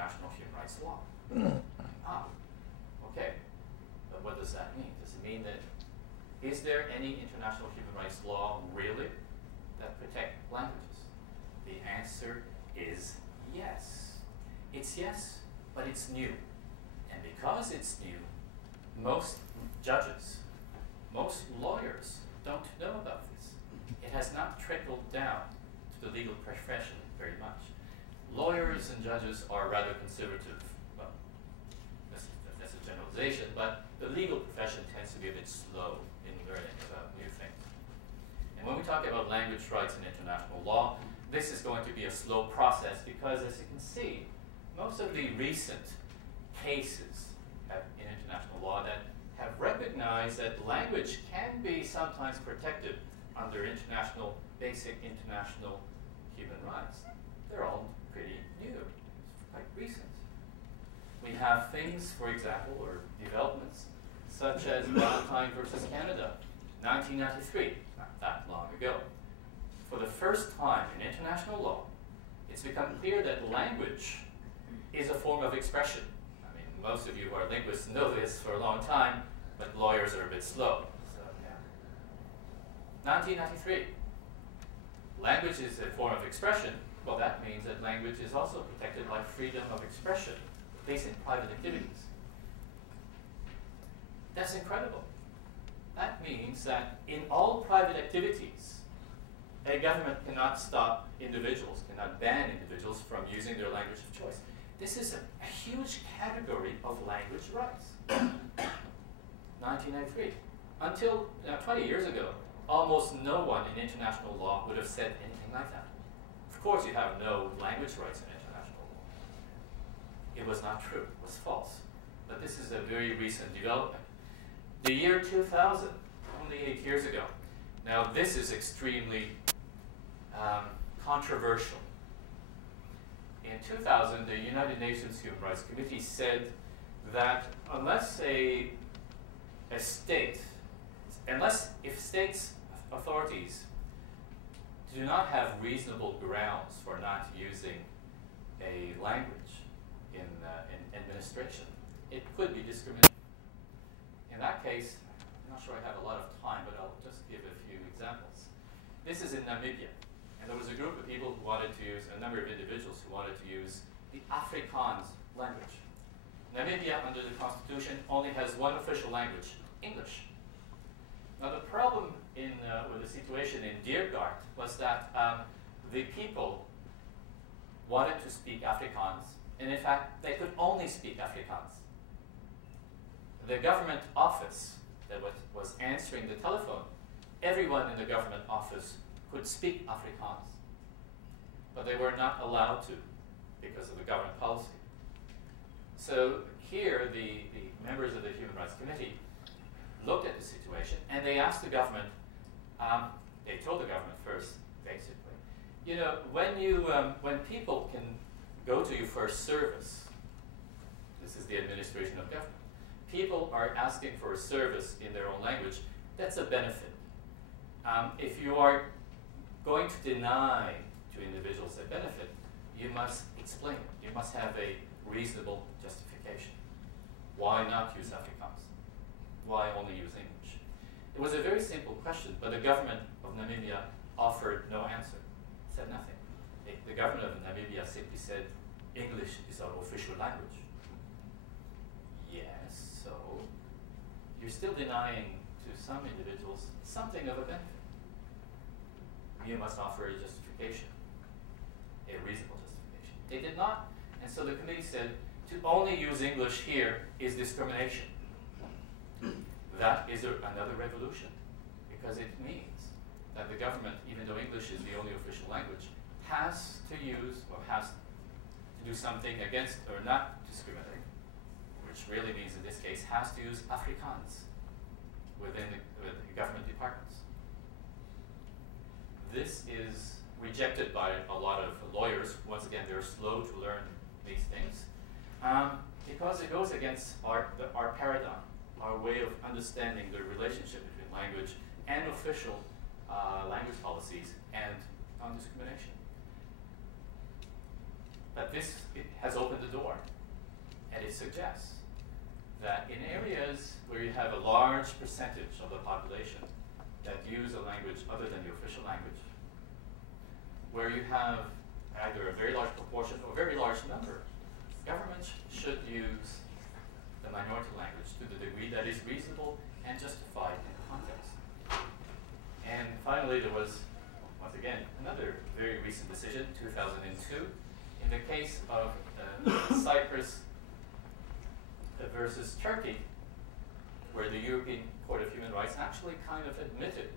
international human rights law. Ah, okay. But what does that mean? Does it mean that, is there any international human rights law really that protect languages? The answer is yes. It's yes, but it's new. And because it's new, most judges, most lawyers don't know about this. It has not trickled down to the legal profession very much. Lawyers and judges are rather conservative. Well, that's a generalization, but the legal profession tends to be a bit slow in learning about new things. And when we talk about language rights in international law, this is going to be a slow process because, as you can see, most of the recent cases in international law that have recognized that language can be sometimes protected under basic international human rights. They're all pretty new, quite recent. We have things, for example, or developments, such as Valentine versus Canada, 1993, not that long ago. For the first time in international law, it's become clear that language is a form of expression. I mean, most of you who are linguists know this for a long time, but lawyers are a bit slow. So, yeah. 1993. Language is a form of expression. Well, that means that language is also protected by freedom of expression, at least in private activities. That's incredible. That means that in all private activities, a government cannot stop individuals, cannot ban individuals from using their language of choice. This is a huge category of language rights. 1993. Until 20 years ago, almost no one in international law would have said anything like that. Of course, you have no language rights in international law. It was not true. It was false. But this is a very recent development. The year 2000, only 8 years ago. Now, this is extremely controversial. In 2000, the United Nations Human Rights Committee said that unless if states' authorities do not have reasonable grounds for not using a language in administration, it could be discrimination. In that case, I'm not sure I have a lot of time, but I'll just give a few examples. This is in Namibia, and there was a group of people who wanted to use, a number of individuals who wanted to use the Afrikaans language. Namibia, under the constitution, only has one official language, English. Now, the problem with the situation in Diergaardt was that the people wanted to speak Afrikaans, and in fact, they could only speak Afrikaans. The government office that was answering the telephone, everyone in the government office could speak Afrikaans, but they were not allowed to because of the government policy. So here, the members of the Human Rights Committee looked at the situation, and they asked the government, they told the government first, basically, you know, when people can go to you for a service, this is the administration of government, people are asking for a service in their own language, that's a benefit. If you are going to deny to individuals a benefit, you must explain it. You must have a reasonable justification. Why not use Afrikaans? Why only use English? It was a very simple question, but the government of Namibia offered no answer, said nothing. The government of Namibia simply said, English is our official language. Yes, so you're still denying to some individuals something of a benefit. You must offer a justification, a reasonable justification. They did not, and so the committee said, to only use English here is discrimination. That is another revolution, because it means that the government, even though English is the only official language, has to use, or has to do something against, or not discriminate, which really means in this case, has to use Afrikaans within the government departments. This is rejected by a lot of lawyers. Once again, they're slow to learn these things, because it goes against our paradigm, our way of understanding the relationship between language and official language policies and non-discrimination. that it has opened the door, and it suggests that in areas where you have a large percentage of the population that use a language other than the official language, where you have either a very large proportion or a very large number, governments should use the minority language to the degree that is reasonable and justified in context. And finally, there was, once again, another very recent decision, 2002, in the case of Cyprus versus Turkey, where the European Court of Human Rights actually kind of admitted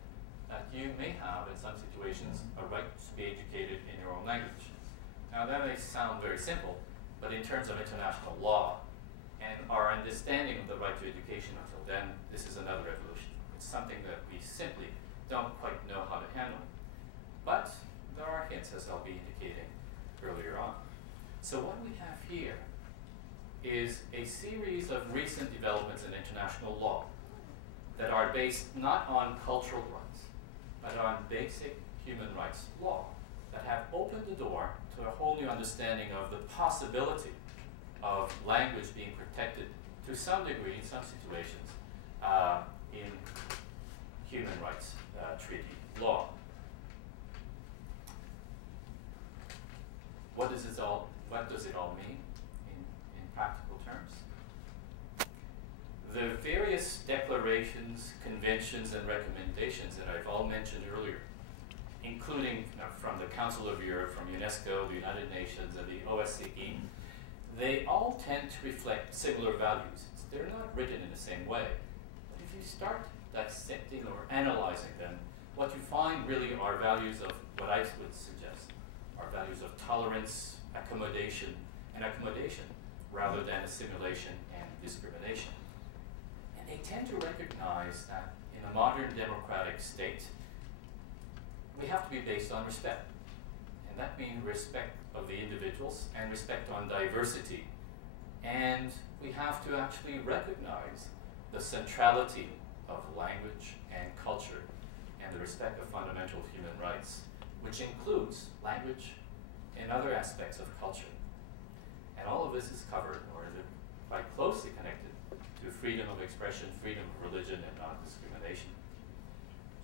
that you may have, in some situations, a right to be educated in your own language. Now that may sound very simple, but in terms of international law and our understanding of the right to education until then, this is another evolution. It's something that we simply don't quite know how to handle. But there are hints, as I'll be indicating earlier on. So what we have here is a series of recent developments in international law that are based not on cultural rights, but on basic human rights law that have opened the door to a whole new understanding of the possibility of language being protected to some degree in some situations in human rights treaty law. What does it all mean in practical terms? The various declarations, conventions, and recommendations that I've all mentioned earlier, including from the Council of Europe, from UNESCO, the United Nations, and the OSCE, they all tend to reflect similar values. They're not written in the same way. But if you start dissecting or analyzing them, what you find really are values of what I would suggest are values of tolerance, accommodation, rather than assimilation and discrimination. And they tend to recognize that in a modern democratic state, we have to be based on respect. And that means respect of the individuals and respect on diversity. And we have to actually recognize the centrality of language and culture and the respect of fundamental human rights, which includes language and other aspects of culture. And all of this is covered, or is quite closely connected, to freedom of expression, freedom of religion, and non-discrimination.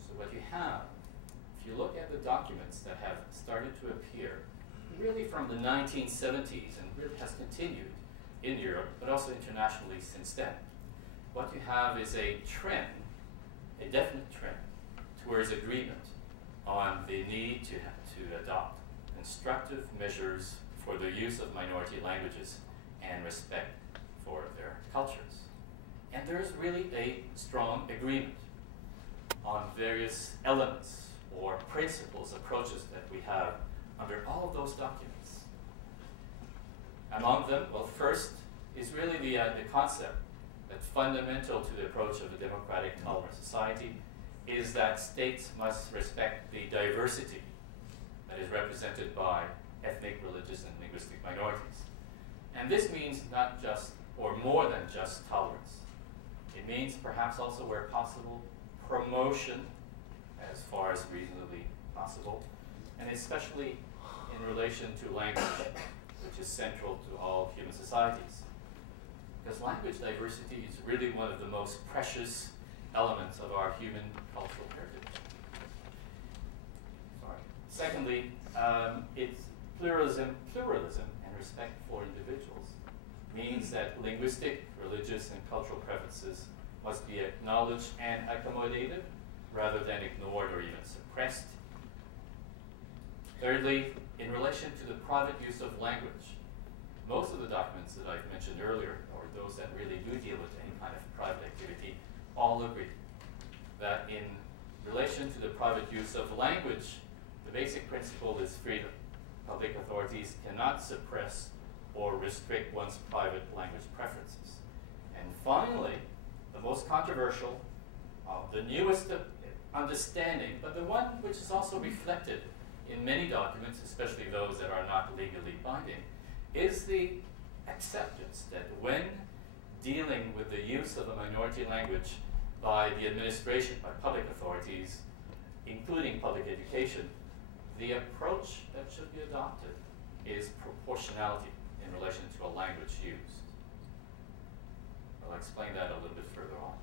So what you have, if you look at the documents that have started to appear, really from the 1970s and really has continued in Europe, but also internationally since then, what you have is a trend, a definite trend, towards agreement on the need to adopt constructive measures for the use of minority languages and respect for their cultures. And there's really a strong agreement on various elements or principles, approaches that we have under all of those documents. Among them, well, first is really the concept that fundamental to the approach of a democratic, tolerant society is that states must respect the diversity that is represented by ethnic, religious, and linguistic minorities. And this means not just, or more than just tolerance. It means perhaps also where possible, promotion as far as reasonably possible, and especially in relation to language, which is central to all human societies. Because language diversity is really one of the most precious elements of our human cultural heritage. Sorry. Secondly, it's pluralism and respect for individuals means that linguistic, religious, and cultural preferences must be acknowledged and accommodated rather than ignored or even suppressed. Thirdly, in relation to the private use of language, most of the documents that I've mentioned earlier, or those that really do deal with any kind of private activity, all agree that in relation to the private use of language, the basic principle is freedom. Public authorities cannot suppress or restrict one's private language preferences. And finally, the most controversial, the newest understanding, but the one which is also reflected in many documents, especially those that are not legally binding, is the acceptance that when dealing with the use of a minority language by the administration, by public authorities, including public education, the approach that should be adopted is proportionality in relation to a language used. I'll explain that a little bit further on.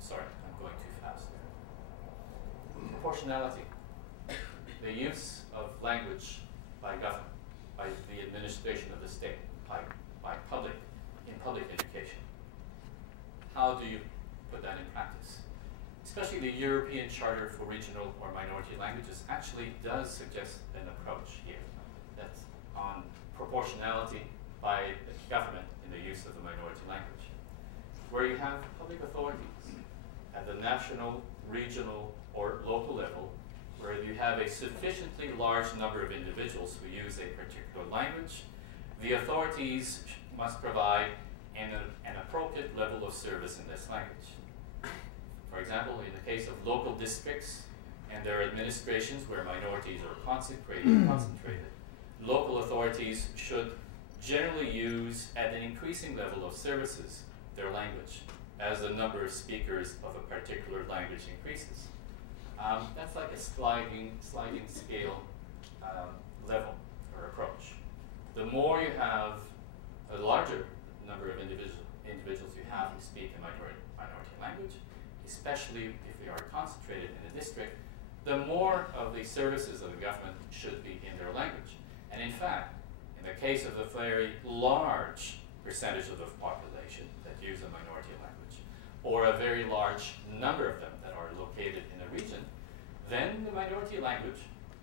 Sorry, I'm going too fast there. Proportionality. The use of language by government, by the administration of the state, by public, in public education. How do you put that in practice? Especially the European Charter for Regional or Minority Languages actually does suggest an approach here that's on proportionality by the government in the use of the minority language, where you have public authorities at the national, regional, or local level, where you have a sufficiently large number of individuals who use a particular language. The authorities must provide an appropriate level of service in this language. For example, in the case of local districts and their administrations where minorities are concentrated, local authorities should generally use at an increasing level of services their language as the number of speakers of a particular language increases. That's like a sliding scale level or approach. The more you have, a larger number of individuals you have who speak a minority language, especially if they are concentrated in a district, the more of the services of the government should be in their language. And in fact, in the case of a very large percentage of the population that use a minority language, or a very large number of them that are located in a region, then the minority language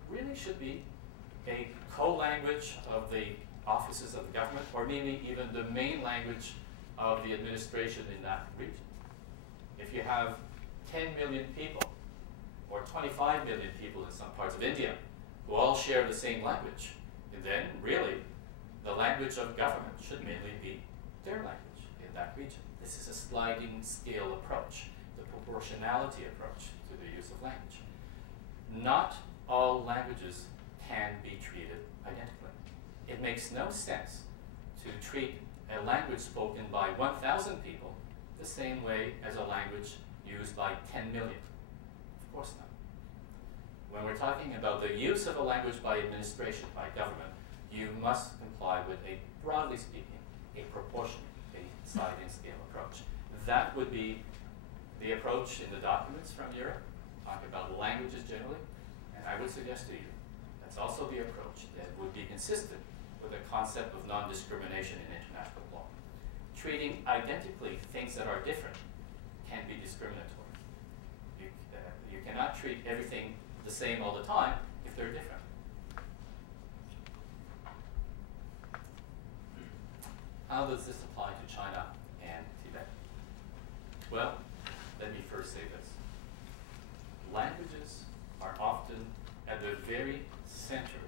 really should be a co-language of the offices of the government, or maybe even the main language of the administration in that region. If you have 10 million people, or 25 million people in some parts of India, who all share the same language, then really the language of government should mainly be their language in that region. This is a sliding scale approach, the proportionality approach to the use of language. Not all languages can be treated identically. It makes no sense to treat a language spoken by 1,000 people the same way as a language used by 10 million. Of course not. When we're talking about the use of a language by administration, by government, you must comply with a, broadly speaking, a proportionate, a sliding scale approach. That would be the approach in the documents from Europe, talk about languages generally, and I would suggest to you that's also the approach that would be consistent with the concept of non-discrimination in international law. Treating identically things that are different can be discriminatory. You cannot treat everything the same all the time if they're different. How does this apply to China and Tibet? Well, let me first say this. Languages are often at the very center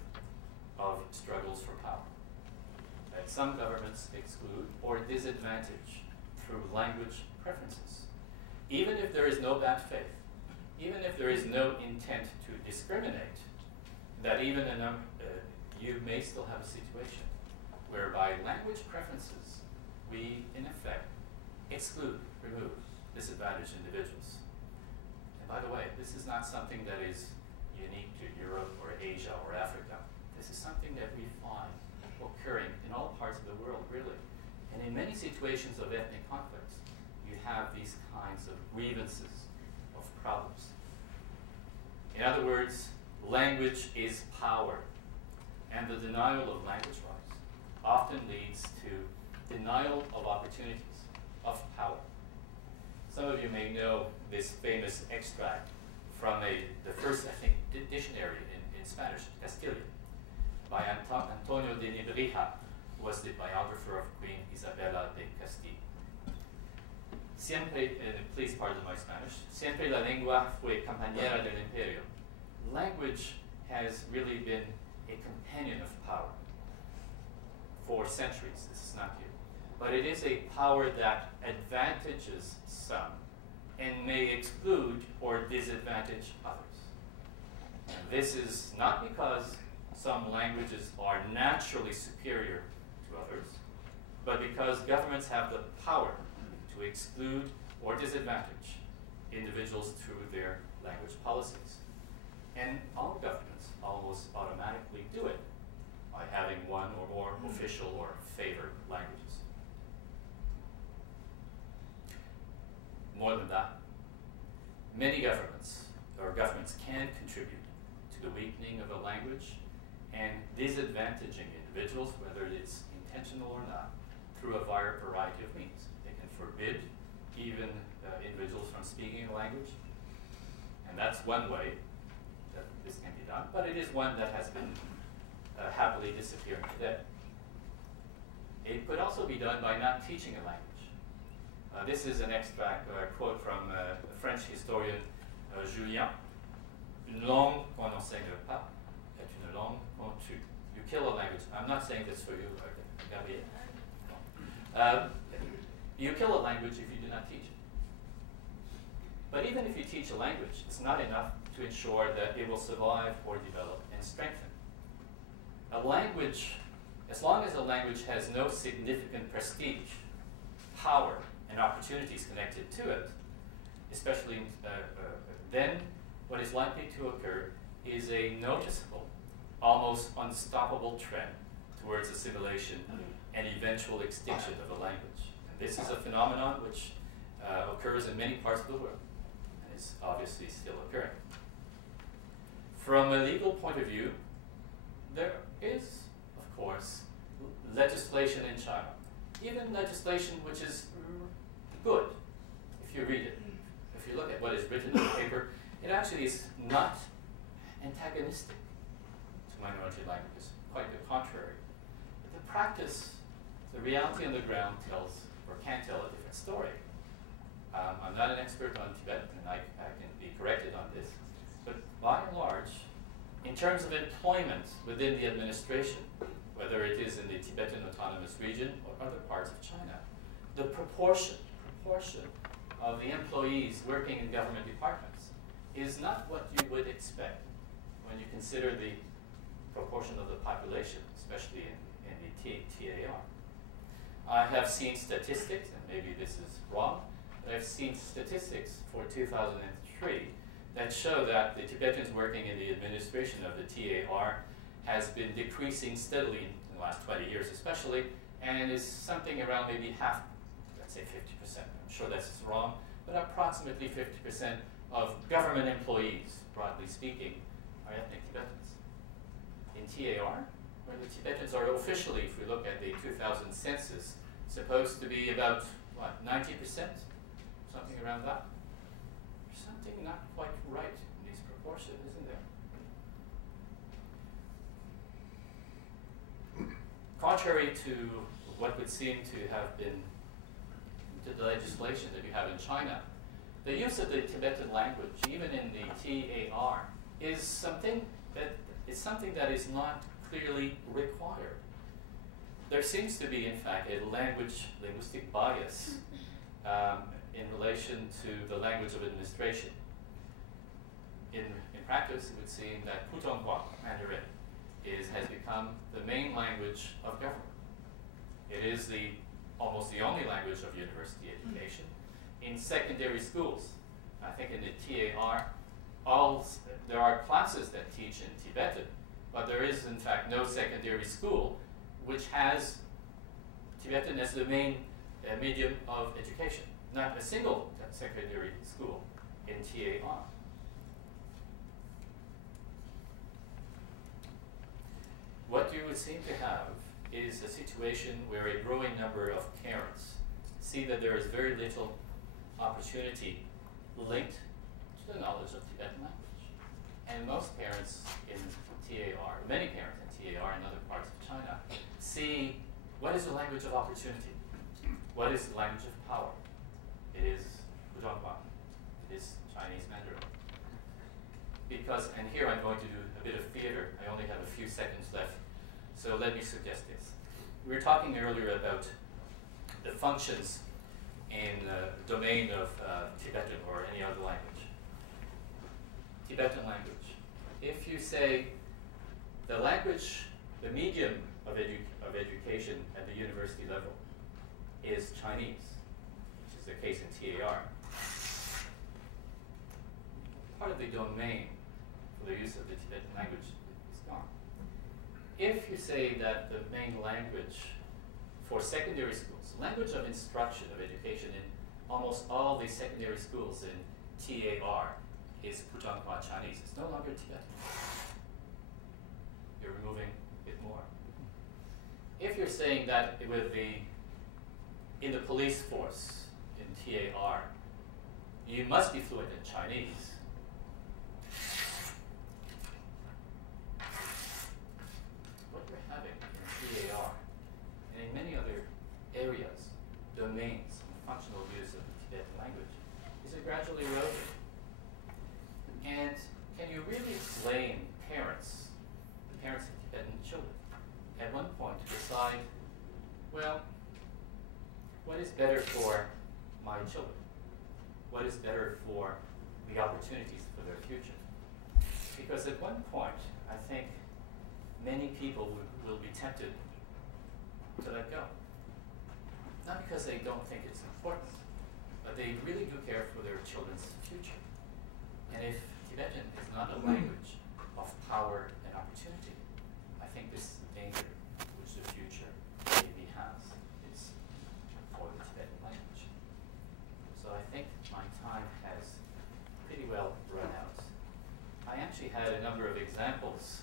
of struggles for power that some governments exclude or disadvantage through language preferences. Even if there is no bad faith, even if there is no intent to discriminate, that even you may still have a situation whereby language preferences, we in effect exclude, remove, disadvantage individuals. And by the way, this is not something that is unique to Europe or Asia or Africa. This is something that we find occurring in all parts of the world, really. And in many situations of ethnic conflicts, you have these kinds of grievances, of problems. In other words, language is power, and the denial of language rights often leads to denial of opportunities, of power. Some of you may know this famous extract from the first, I think, dictionary in Spanish, Castilian, by Antonio de Nebrija, who was the biographer of Queen Isabella de Castile. Siempre, please pardon my Spanish, siempre la lengua fue compañera del imperio. Language has really been a companion of power for centuries. This is not new. But it is a power that advantages some and may exclude or disadvantage others. And this is not because some languages are naturally superior to others, but because governments have the power to exclude or disadvantage individuals through their language policies. And all governments almost automatically do it by having one or more official or favored languages. More than that, many governments can contribute to the weakening of a language and disadvantaging individuals, whether it's intentional or not, through a variety of means. They can forbid even individuals from speaking a language, and that's one way that this can be done, but it is one that has been happily disappearing today. It could also be done by not teaching a language. This is an extract, or a quote from the French historian Julien. Une langue qu'on n'enseigne pas est une langue qu'on tue. You kill a language. I'm not saying this for you, Gabriel. You kill a language if you do not teach it. But even if you teach a language, it's not enough to ensure that it will survive or develop and strengthen. A language, as long as a language has no significant prestige, power, and opportunities connected to it, especially then what is likely to occur is a noticeable, almost unstoppable trend towards assimilation and eventual extinction of a language. And this is a phenomenon which occurs in many parts of the world, and is obviously still occurring. From a legal point of view, there is, of course, legislation in China, even legislation which is good, if you read it. If you look at what is written in the paper, it actually is not antagonistic to minority languages, quite the contrary. But the practice, the reality on the ground tells, or can tell, a different story. I'm not an expert on Tibetan, and I can be corrected on this, but by and large, in terms of employment within the administration, whether it is in the Tibetan Autonomous Region or other parts of China, the proportion of the employees working in government departments is not what you would expect when you consider the proportion of the population, especially in the TAR. I have seen statistics, and maybe this is wrong, but I've seen statistics for 2003 that show that the Tibetans working in the administration of the TAR has been decreasing steadily in the last 20 years especially, and is something around maybe half, let's say 50%. I'm sure that's wrong, but approximately 50% of government employees, broadly speaking, are ethnic Tibetans. In TAR, where the Tibetans are officially, if we look at the 2000 census, supposed to be about, what, 90%? Something around that. There's something not quite right in these proportions, isn't there? Contrary to what would seem to have been to the legislation that you have in China, the use of the Tibetan language, even in the TAR, is something that is not clearly required. There seems to be, in fact, a linguistic bias in relation to the language of administration. In practice, it would seem that Putonghua, Mandarin, has become the main language of government. It is almost the only language of university education. In secondary schools, I think in the TAR, there are classes that teach in Tibetan, but there is in fact no secondary school which has Tibetan as the main medium of education. Not a single secondary school in TAR. What you would seem to have is a situation where a growing number of parents see that there is very little opportunity linked to the knowledge of Tibetan language. And most parents in TAR, many parents in TAR and other parts of China, see what is the language of opportunity? What is the language of power? It is Putonghua. It is Chinese Mandarin. Because, and here I'm going to do a bit of theater. I only have a few seconds left, so let me suggest this. We were talking earlier about the functions in the domain of Tibetan or any other language. Tibetan language. If you say the language, the medium of education at the university level is Chinese, which is the case in TAR, part of the domain for the use of the Tibetan language is gone. If you say that the main language for secondary schools, language of instruction, of education in almost all the secondary schools in TAR is Putonghua Chinese. It's no longer Tibetan. You're removing it more. If you're saying that in the police force in TAR, you must be fluent in Chinese, what you're having in TAR and in many other areas, domains, and functional use of the Tibetan language is a gradual erosion. And can you really blame parents, the parents of Tibetan children, at one point to decide, well, what is better for my children? What is better for the opportunities for their future? Because at one point, I think many people will be tempted to let go. Not because they don't think it's important, but they really do care for their children's future. And if Tibetan is not a language of power and opportunity, I think this danger which the future maybe has is for the Tibetan language. So I think my time has pretty well run out. I actually had a number of examples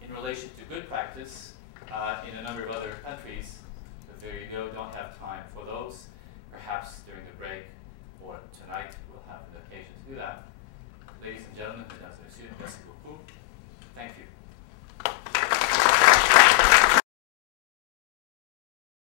in relation to good practice in a number of other countries. But there you go, don't have time for those. Perhaps during the break or tonight we'll have an occasion to do that. Ladies and gentlemen, mesdames et messieurs, merci beaucoup. Thank you.